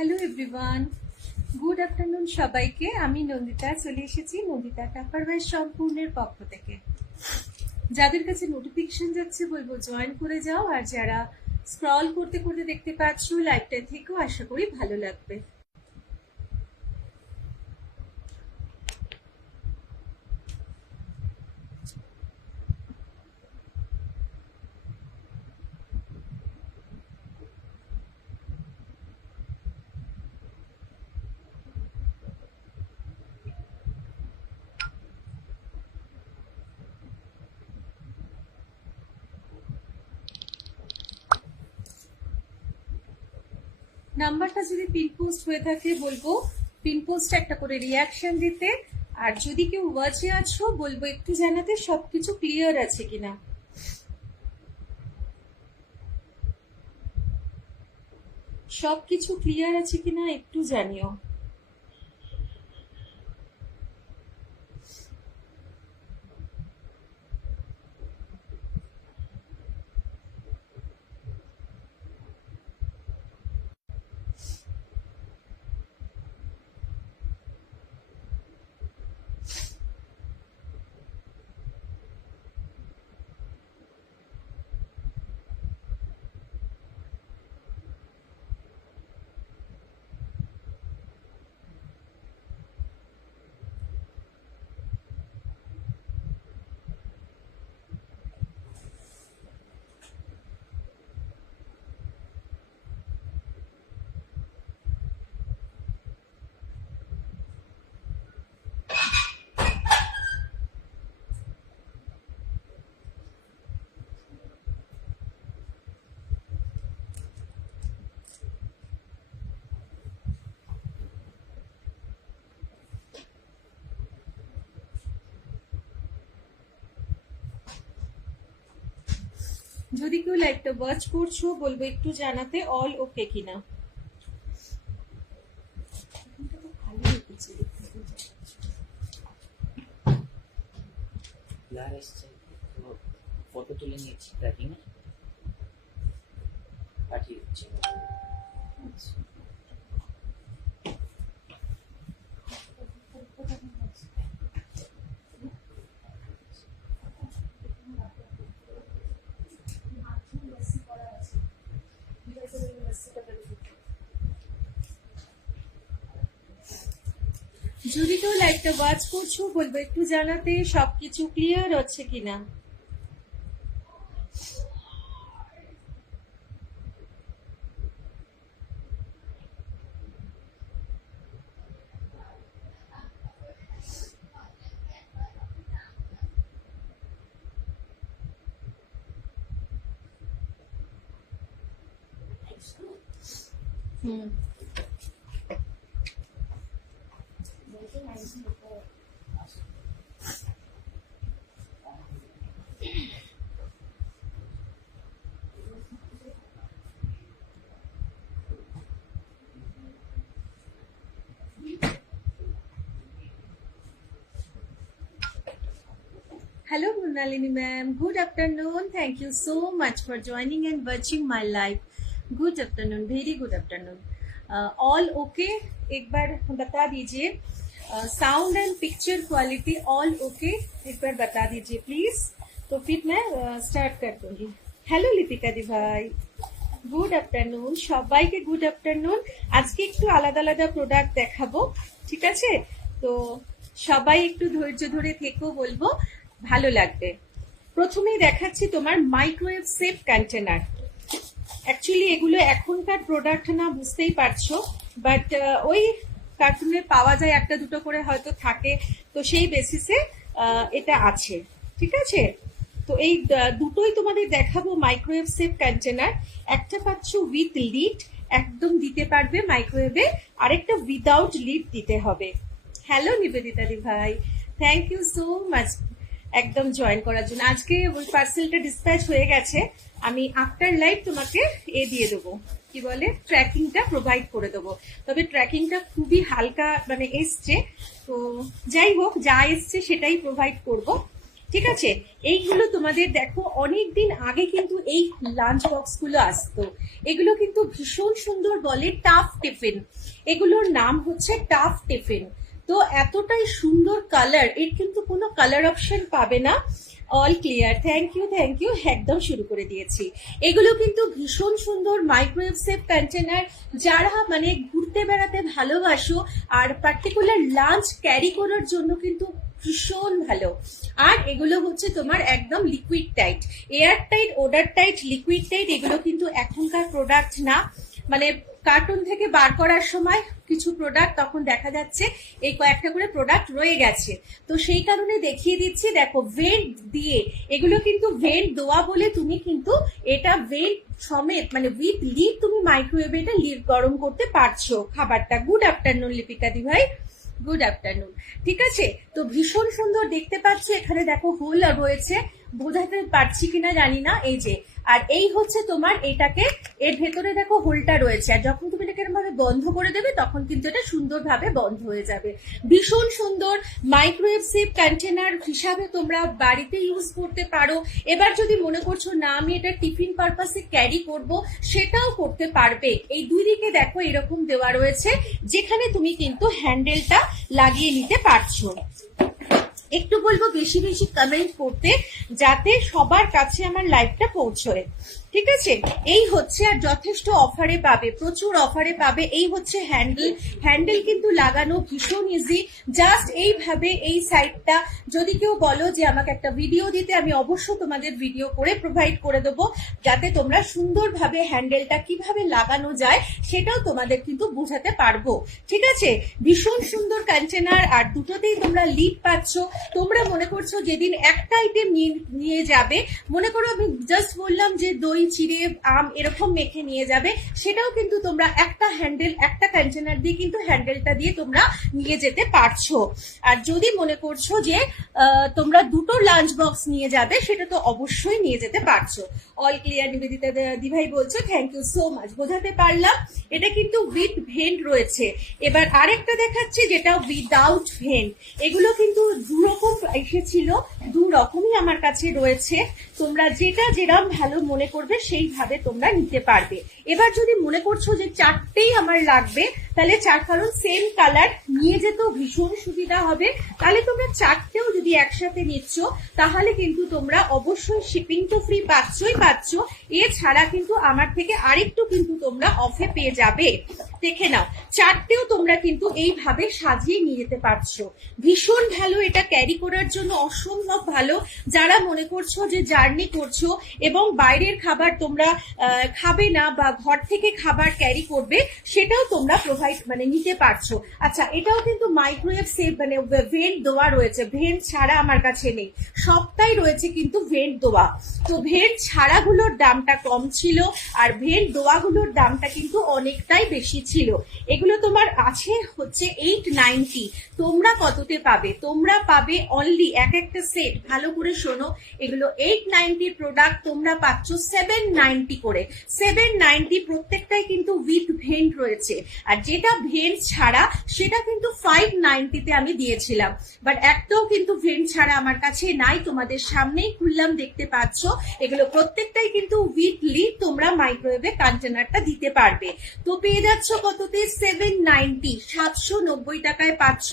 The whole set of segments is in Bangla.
হ্যালো এভরিওয়ান, গুড আফটারনুন সবাইকে। আমি নন্দিতা চলে এসেছি নন্দিতা টাপারওয়াইজ সম্পূর্ণের পক্ষ থেকে। যাদের কাছে নোটিফিকেশন যাচ্ছে বলবো জয়েন করে যাও, আর যারা স্ক্রল করতে করতে দেখতে পাচ্ছ লাইভটা থেকেও আশা করি ভালো লাগবে। নাম্বারটা যদি পিন পোস্ট হয়ে থাকে বলবো পিন পোস্ট একটা করে রিয়াকশন দিতে, আর যদি কেউ ওয়াচে আছো বলবো একটু জানাতে সবকিছু ক্লিয়ার আছে কিনা। সবকিছু ক্লিয়ার আছে কিনা একটু জানিও। যদি কেউ লাইভটা ওয়াচ করছো বলবো একটু জানাতে অল ওকে কিনা। ফটো তুলে নিয়েছি ট্র্যাকিং এ পাঠিয়ে দিচ্ছি। যদি কেউ লাইভটা ওয়াচ করছো বলবো একটু জানাতে সবকিছু ক্লিয়ার হচ্ছে কিনা। Hello Mrinalini ma'am, good afternoon. Thank you so much for joining and watching my live. Good afternoon, very good afternoon. All okay? एक बार बता दीजिए sound and picture quality all okay, एक बार बता दीजिए प्लीज, तो फिर मैं स्टार्ट कर दूंगी। हेलो लिपिका दी भाई, গুড আফটারনুন সবাইকে, গুড আফটারনুন। আজকে একটু আলাদা আলাদা প্রোডাক্ট দেখাবো, ঠিক আছে? তো সবাই একটু ধৈর্য ধরে থেকো, বলবো ভালো লাগবে। প্রথমেই দেখাচ্ছি তোমার মাইক্রোওয়েভ সেফ কন্টেনার। অ্যাকচুয়ালি এগুলো এখনকার প্রোডাক্ট না, বুঝতেই পারছো, বাট ওই কার্টুনে পাওয়া যায় একটা দুটো করে হয়তো থাকে, তো সেই বেসিসে এটা আছে, ঠিক আছে? তো এই দুটোই তোমাদের দেখাবো মাইক্রোওয়েভ সেফ কন্টেনার। একটা পাচ্ছ উইথ লিড, একদম দিতে পারবে মাইক্রোওয়েভে, আরেকটা উইদাউট লিড দিতে হবে। হ্যালো নিবেদিতা দি ভাই, থ্যাংক ইউ সো মাচ একদম জয়েন করার জন্য। আজকে ওই পার্সেলটা ডিসপ্যাচ হয়ে গেছে, আমি আফটার লাইভ তোমাকে দিয়ে দেবো, কি বলে, ট্র্যাকিংটা প্রোভাইড করে দেবো। তবে ট্র্যাকিংটা খুবই হালকা মানে এসছে, তো যাই হোক, যা এসছে সেটাই প্রোভাইড করব। ঠিক আছে, এইগুলো তোমাদের দেখো অনেক দিন আগে কিন্তু এই লাঞ্চ বক্স গুলো আসতো। এগুলো কিন্তু ভীষণ সুন্দর, বলে টাফ টিফিন। এগুলোর নাম হচ্ছে টাফ টিফিন। তো এতটাই সুন্দর কালার, এর কিন্তু কোনো কালার অপশন পাবে না। অল ক্লিয়ার, থ্যাংক ইউ, একদম শুরু করে দিয়েছি। এগুলো কিন্তু ভীষণ সুন্দর মাইক্রোওয়েভ সেফ কন্টেনার। যারা মানে ঘুরতে বেড়াতে ভালোবাসো আর পার্টিকুলার লাঞ্চ ক্যারি করার জন্য কিন্তু ভীষণ ভালো। আর এগুলো হচ্ছে তোমার একদম liquid tight, air tight, order tight, liquid tight. এগুলো কিন্তু এখনকার প্রোডাক্ট না, মানে কার্টুন থেকে বার করার সময় কিছু প্রোডাক্ট তখন দেখা যাচ্ছে এই কয়েকটা করে প্রোডাক্ট রয়ে গেছে, তো সেই কারণে দেখিয়ে দিচ্ছি। দেখো ভেন্ট দিয়ে, এগুলো কিন্তু ভেন্ট দেওয়া বলে তুমি কিন্তু এটা ভেন্ট সমেত মানে উইথ লিড তুমি মাইক্রোওয়েভে এটা লিড গরম করতে পারছো খাবারটা। গুড আফটারনুন লিপিকা দি ভাই, গুড আফটারনুন। ঠিক আছে, তো ভীষণ সুন্দর দেখতে পাচ্ছ। এখানে দেখো হোল রয়েছে, বোঝাতে পারছি কিনা জানি না, এই যে। আর এই হচ্ছে তোমার এটাকে, এর ভেতরে দেখো হোলটা রয়েছে, আর যখন তুমি এটাকে এরকম ভাবে বন্ধ করে দেবে তখন কিন্তু এটা সুন্দরভাবে বন্ধ হয়ে যাবে। ভীষণ সুন্দর মাইক্রোওয়েভ সেফ কন্টেনার হিসাবে তোমরা বাড়িতে ইউজ করতে পারো। এবার যদি মনে করছো না আমি এটা টিফিন পারপাসে ক্যারি করব, সেটাও করতে পারবে। এই দুই দিকে দেখো এরকম দেওয়া রয়েছে, যেখানে তুমি কিন্তু হ্যান্ডেলটা লাগিয়ে নিতে পারছো। একটু বলবো বেশি বেশি কমেন্ট করতে, যাতে সবার কাছে আমার লাইভটা পৌঁছয়। ঠিক আছে, এই হচ্ছে, আর যথেষ্ট অফারে পাবে, প্রচুর অফারে পাবে। এই হচ্ছে হ্যান্ডেল, হ্যান্ডেল কিন্তু লাগানো ভীষণ ইজি। জাস্ট এইভাবে এই সাইডটা, যদি কেউ বলো যে আমাকে একটা ভিডিও দিতে, আমি অবশ্য তোমাদের ভিডিও করে প্রোভাইড করে দেবো, যাতে তোমরা সুন্দরভাবে হ্যান্ডেলটা কিভাবে লাগানো যায় সেটাও তোমাদের কিন্তু বোঝাতে পারবো। ঠিক আছে, ভীষণ সুন্দর কন্টেনার, আর দুটোতেই তোমরা লিড পাচ্ছ। তোমরা মনে করছো যেদিন একটা আইটেম নিয়ে যাবে, মনে করো আমি জাস্ট বললাম যে দই চিড়ে আম এরকম মেখে নিয়ে যাবে, সেটাও কিন্তু তোমরা একটা হ্যান্ডেল, একটা কন্টেনার দিয়ে কিন্তু হ্যান্ডেলটা দিয়ে তোমরা নিয়ে যেতে পারছো। আর যদি মনে করছো যে তোমরা দুটো লাঞ্চ বক্স নিয়ে যাবে, সেটা তো অবশ্যই নিয়ে যেতে পারছো। অল ক্লিয়ার নিবেদিতা দিভাই বলছো, থ্যাংক ইউ সো মাচ, বোঝাতে পারলাম। এটা কিন্তু উইথ ভেন্ট রয়েছে। এবার আরেকটা দেখাচ্ছি যেটা উইদাউট ভেন্ট। এগুলো কিন্তু দুরকম এসেছিল, দু রকমই আমার কাছে রয়েছে। তোমরা যেটা যেরকম ভালো মনে করবে সেইভাবে তোমরা নিতে পারবে। এবার যদি মনে করছো যে চারটেই আমার লাগবে, তাহলে কারণ সেম কালার নিয়ে যেতেও ভীষণ সুবিধা হবে। তাহলে তোমরা চারটেও যদি একসাথে নিচ্ছ, তাহলে কিন্তু তোমরা অবশ্যই শিপিং তো ফ্রি পাচ্ছই পাচ্ছ, এছাড়া কিন্তু আমার থেকে আরেকটু কিন্তু তোমরা অফে পেয়ে যাবে। দেখে নাও, চারটেও তোমরা কিন্তু এইভাবে সাজিয়ে নিয়ে যেতে পারছো। ভীষণ ভালো, এটা ক্যারি করার জন্য অসম্ভব ভালো। যারা মনে করছো যে জার্নি করছো এবং বাইরের খাবার তোমরা খাবে না বা ঘর থেকে খাবার ক্যারি করবে, সেটাও তোমরা প্রোভাইড মানে নিতে পারছো। আচ্ছা, এটাও কিন্তু মাইক্রোওয়েভ সেফ, মানে ভেন্ট দেওয়া রয়েছে, ভেন্ট ছাড়া আমার কাছে নেই, সবটাই রয়েছে কিন্তু ভেন্ট দেওয়া। তো ভেন্ট ছাড়াগুলোর দামটা কম ছিল, আর ভেন্ট দেওয়াগুলোর দামটা কিন্তু অনেকটাই বেশি ছিল। এগুলো তোমার আছে হচ্ছে 890। তোমরা কততে পাবে? তোমরা পাবে অনলি এক একটা সেট, ভালো করে শোনো, এগুলো 890 প্রোডাক্ট তোমরা পাচ্ছ 790 করে। 790 প্রত্যেকটাই কিন্তু উইথ ভেন্ট রয়েছে, আর যেটা ভেন্ট ছাড়া সেটা কিন্তু 590 আমি দিয়েছিলাম। বাট একটাও কিন্তু ভেন্ট ছাড়া আমার কাছে নাই, তোমাদের সামনেই খুললাম, দেখতে পাচ্ছ। এগুলো প্রত্যেকটাই কিন্তু উইথ লিড তোমরা মাইক্রোওয়েভে কন্টেনারটা দিতে পারবে। তো পেয়ে যাচ্ছ কততে? 790, 790 টাকায় পাচ্ছ।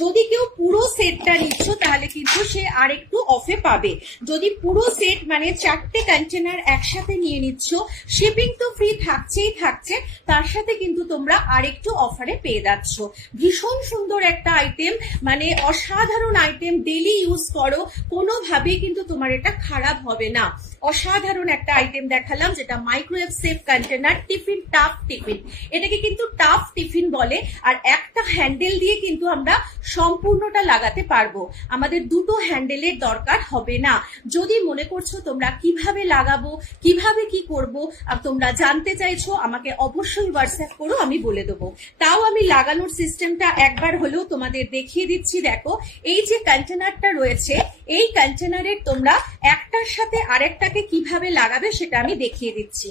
যদি কেউ পুরো সেটটা নিচ্ছ, তাহলে কিন্তু সে আরেকটু অফে পাবে। যদি পুরো সেট মানে চারটে কন্টেনার একসাথে নিয়ে নিচ্ছ, শিপিং তো ফ্রি থাকছেই থাকছে, তার সাথে কিন্তু তোমরা আরেকটু অফারে পেয়ে যাচ্ছ। ভীষণ সুন্দর একটা আইটেম, মানে অসাধারণ আইটেম, ডেলি ইউজ করো, কোনোভাবেই কিন্তু তোমার এটা খারাপ হবে না। অসাধারণ একটা আইটেম দেখালাম, যেটা microwave safe container tiffin, tough tiffin. এটাকে কিন্তু টাফ টিফিন বলে। আর একটা হ্যান্ডেল দিয়ে কিন্তু আমরা সম্পূর্ণটা লাগাতে পারবো, আমাদের দুটো হ্যান্ডেলের দরকার হবে না। যদি মনে করছো তোমরা কিভাবে লাগাবো, কিভাবে কি করব, আর তোমরা জানতে চাইছো, আমাকে অবশ্যই হোয়াটসঅ্যাপ করো, আমি বলে দেবো। তাও আমি লাগানোর সিস্টেমটা একবার হলেও তোমাদের দেখিয়ে দিচ্ছি। দেখো, এই যে কন্টেনারটা রয়েছে, এই কন্টেনারের তোমরা একটার সাথে আরেকটাকে কিভাবে লাগাবে সেটা আমি দেখিয়ে দিচ্ছি।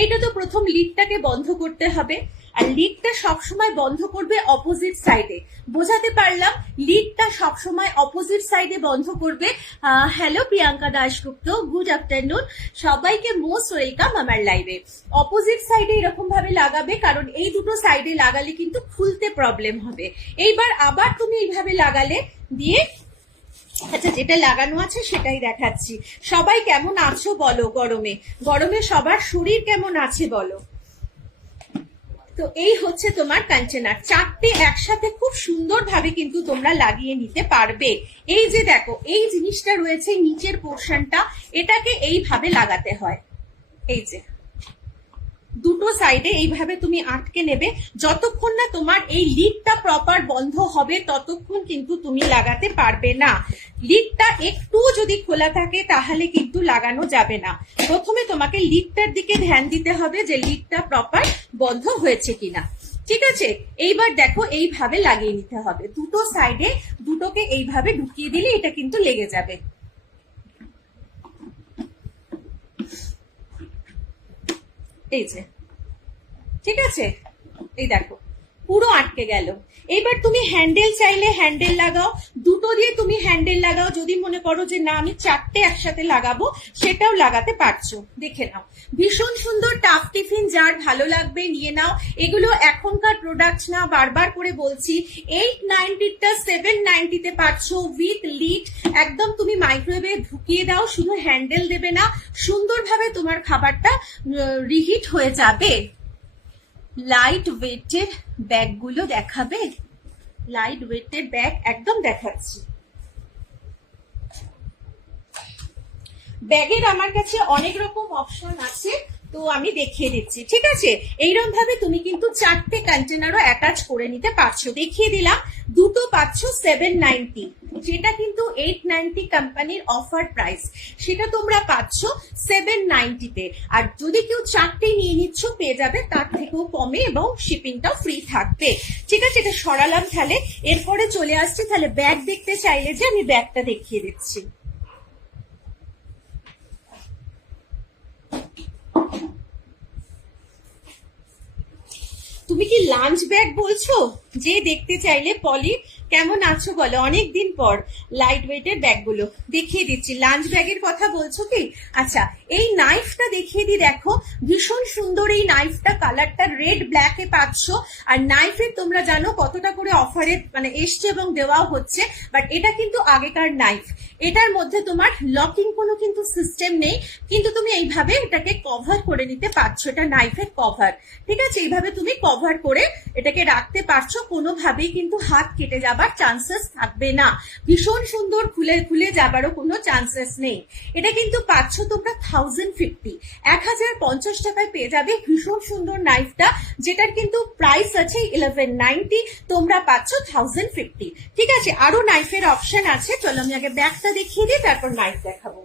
এইটা তো প্রথম লিডটাকে বন্ধ করতে হবে। আর লিডটা সবসময় বন্ধ করবে অপোজিট সাইডে। বোঝাতে পারলাম? লিডটা সবসময় অপোজিট সাইডে বন্ধ করবে। Hello Priyanka Dasgupta, good afternoon, সবাইকে মোস্ট ওয়েলকাম আমার লাইভে। অপোজিট সাইডে এরকম ভাবে লাগাবে, কারণ এই দুটো সাইডে লাগালে কিন্তু খুলতে প্রবলেম হবে। এইবার আবার তুমি এইভাবে লাগালে দিয়ে, আচ্ছা যেটা লাগানো আছে সেটাই দেখাচ্ছি। সবাই কেমন আছো বলো? গরমে গরমে সবার শরীর কেমন আছে বলো? তো এই হচ্ছে তোমার কন্টেনার, চারটে একসাথে খুব সুন্দর ভাবে কিন্তু তোমরা লাগিয়ে নিতে পারবে। এই যে দেখো এই জিনিসটা রয়েছে নিচের পোর্শনটা, এটাকে এইভাবে লাগাতে হয়। এই যে দুটো সাইডে এইভাবে তুমি আটকে নেবে, যতক্ষণ না তোমার এই লিডটা প্রপার বন্ধ হবে ততক্ষণ কিন্তু তুমি লাগাতে পারবে না। লিডটা একটু যদি খোলা থাকে তাহলে কিন্তু লাগানো যাবে না। প্রথমে তোমাকে লিডটার দিকে ধ্যান দিতে হবে যে লিডটা প্রপার বন্ধ হয়েছে কিনা। ঠিক আছে, এইবার দেখো এইভাবে লাগিয়ে নিতে হবে দুটো সাইডে, দুটোকে এইভাবে ঢুকিয়ে দিলে এটা কিন্তু লেগে যাবে। এই যে ঠিক আছে, এই দেখো পুরো আটকে গেল। এবার তুমি হ্যান্ডেল চাইলে হ্যান্ডেল লাগাও, দুটো দিয়ে তুমি হ্যান্ডেল লাগাও। যদি মনে করো যে না আমি চারটে একসাথে লাগাবো, সেটাও লাগাতে পারছো। দেখে নাও, ভীষণ সুন্দর টাফ টিফিন, যার ভালো লাগবে নিয়ে নাও। এগুলো এখনকার প্রোডাক্ট না, বারবার করে বলছি। 890টা 790তে পাচ্ছো উইথ লিড। একদম তুমি মাইক্রোওয়েভে ঢুকিয়ে দাও, শুধু হ্যান্ডেল দেবে না, সুন্দরভাবে তোমার খাবারটা রিহিট হয়ে যাবে। লাইট ওয়েটের ব্যাগগুলো দেখাবে? লাইট ওয়েটের ব্যাগ একদম দেখাচ্ছি। ব্যাগের আমার কাছে অনেক রকম অপশন আছে, তো আমি দেখিয়ে দিচ্ছি। ঠিক আছে, এইরকম ভাবে তুমি কিন্তু চারটে কন্টেনারও অ্যাটাচ করে নিতে পারছো। দেখিয়ে দিলাম, দুটো পাচ্ছ 790, যেটা কিন্তু 890 কোম্পানির অফার প্রাইস, সেটা তোমরা পাচ্ছ 790-তে। আর যদি কেউ চারটে নিয়ে নিচ্ছ পেয়ে যাবে তার থেকেও কমে, এবং শিপিংটাও ফ্রি থাকবে। ঠিক আছে, এটা সরালাম। তাহলে এরপরে চলে আসছি, তাহলে ব্যাগ দেখতে চাইলে যে আমি ব্যাগটা দেখিয়ে দিচ্ছি। তুমি কি লাঞ্চ ব্যাগ বলছো? যে দেখতে চাইলে পলি কেমন আছো বলো, অনেকদিন পর। লাইট ওয়েটের ব্যাগগুলো দেখিয়ে দিচ্ছি। লাঞ্চ ব্যাগের কথা বলছো কি? আচ্ছা, এই নাইফটা দেখিয়ে দিই। দেখো ভীষণ সুন্দর এই নাইফটা, কালারটা রেড ব্ল্যাকে পাচ্ছ। আর নাইফের তোমরা জানো কতটা করে অফারে মানে এসছে এবং দেওয়াও হচ্ছে, বাট এটা কিন্তু আগেকার নাইফ। এটার মধ্যে তোমার লকিং কোনো কিন্তু সিস্টেম নেই, কিন্তু তুমি এইভাবে এটাকে কভার করে নিতে পারছো। এটা নাইফের কভার। ঠিক আছে, এইভাবে তুমি কভার করে এটাকে রাখতে পারছো, কোনোভাবেই কিন্তু হাত কেটে যাবার চান্সেস থাকবে না। ভীষণ সুন্দর, খুলে খুলে যাবারও কোনো চান্সেস নেই। এটা কিন্তু পাচ্ছ তোমরা 1050, 1050 টাকায় পেয়ে যাবে ভীষণ সুন্দর নাইফটা, যেটার কিন্তু প্রাইস আছে 1190, তোমরা পাচ্ছ 1050। ঠিক আছে, আরো নাইফের অপশন আছে। চলো আমি আগে ব্যাগটা দেখিয়ে দিই, তারপর নাইফ দেখাবো।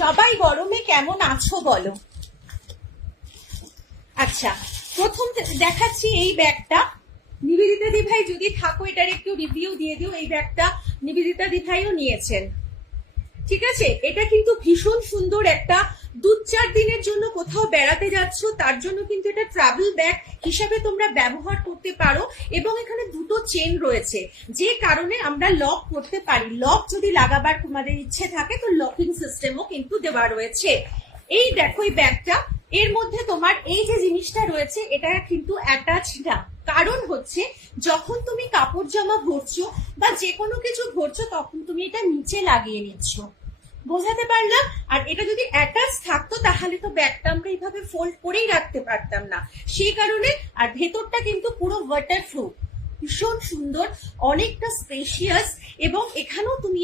সবাই গরমে কেমন আছো বলো? আচ্ছা, প্রথম দেখাচ্ছি এই ব্যাগটা। নিবেদিতা দি ভাই যদি থাকো এটার একটু রিভিউ দিয়ে দিও। এই ব্যাগটা নিবেদিতা দি ভাইও নিয়েছেন। ঠিক আছে, এটা কিন্তু ভীষণ সুন্দর একটা 2-4 দিনের জন্য কোথাও বেড়াতে যাচ্ছ, তার জন্য কিন্তু এটা ট্রাভেল ব্যাগ হিসাবে তোমরা ব্যবহার করতে পারো। এবং এখানে দুটো চেন রয়েছে, যে কারণে আমরা লক করতে পারি। লক যদি লাগাবার তোমাদের ইচ্ছে থাকে তো লকিং সিস্টেমও কিন্তু দেওয়া রয়েছে। এই দেখো এই ব্যাগটা, এর মধ্যে তোমার এই যে জিনিসটা রয়েছে এটা কিন্তু অ্যাটাচ না। কারণ হচ্ছে যখন তুমি কাপড় জামা ভরছো বা যে কোনো কিছু ভরছো, তখন তুমি এটা নিচে লাগিয়ে নিচ্ছ। বোঝাতে পারলাম? আর এটা যদি অ্যাটাচ থাকতো তাহলে তো ব্যাগটা আমরা এইভাবে ফোল্ড করেই রাখতে পারতাম না, সেই কারণে। আর ভেতরটা কিন্তু পুরো ওয়াটারপ্রুফ, ভীষণ সুন্দর, অনেকটা স্পেশিয়াস, এবং এখানেও তুমি